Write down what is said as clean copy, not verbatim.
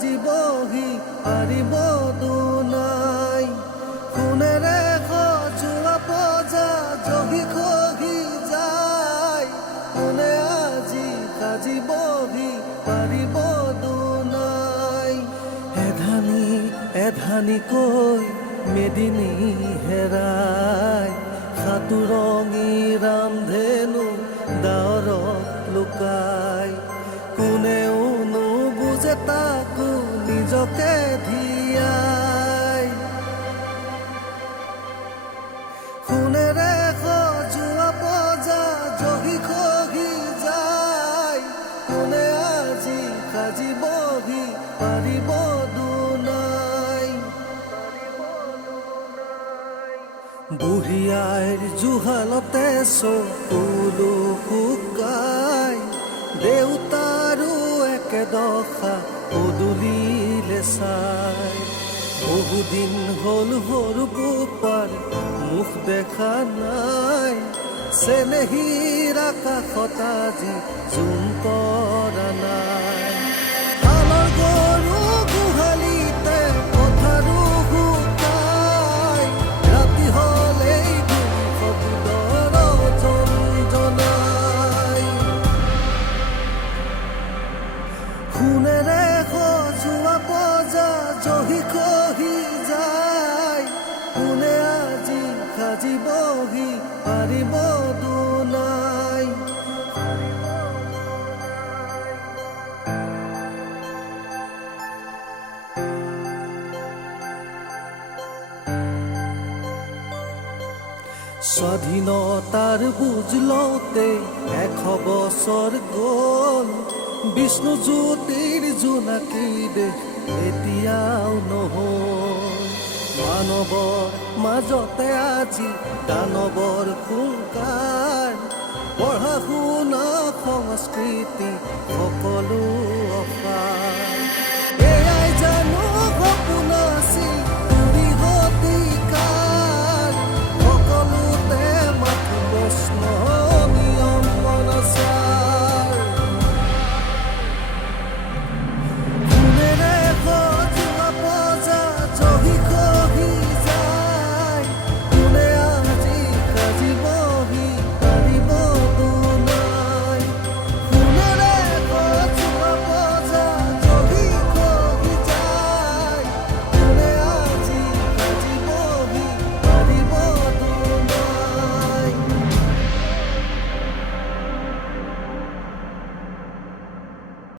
সাজিবহি পাৰিব দুনাই কোনেৰে সজোৱা পজা জহি খহি যায় কোনে আজি সাজিবহি পাৰিব দুনাই এধানি এধানিকৈ মেদিনী হেৰাই সাতুৰঙী ৰামধেনু ডাৱৰত লুকাই কোনেও নুবুজে তাকো নিজকে ধিয়াই সোণেৰে সজোৱা পজা জহি খহি যায় কোনে আজি সাজিবহি পাৰিব দুনাই বুঢ়ী আইৰ জুহালতে চকুলো শুকাই দেউতাৰো একেদশা পদূলিলে চাই বহুদিন হ'ল সৰু বোপাৰ মুখ দেখা নাই চেনেহীৰ আকাশত আজি জোন তৰা নাই হালৰ গৰু গোহালিতে পথাৰো শুকাই ৰাতি হ'লেই শব্দৰ জনজনাই সোণেৰে সজোৱা পজা জহি খহি যায় কোনে আজি সাজিবহি পাৰিব দুনাই স্বাধীনতাৰ বুজ লওঁতে 100 বছৰ গ'ল বিষ্ণুজ্যোতিৰ জোনাকী দেশ এতিয়াও নহ'ল মানৱৰ মাজতে আজি দানৱৰ হুংকাৰ পঢ়া শুনা সংস্কৃতি সকলো অসাৰ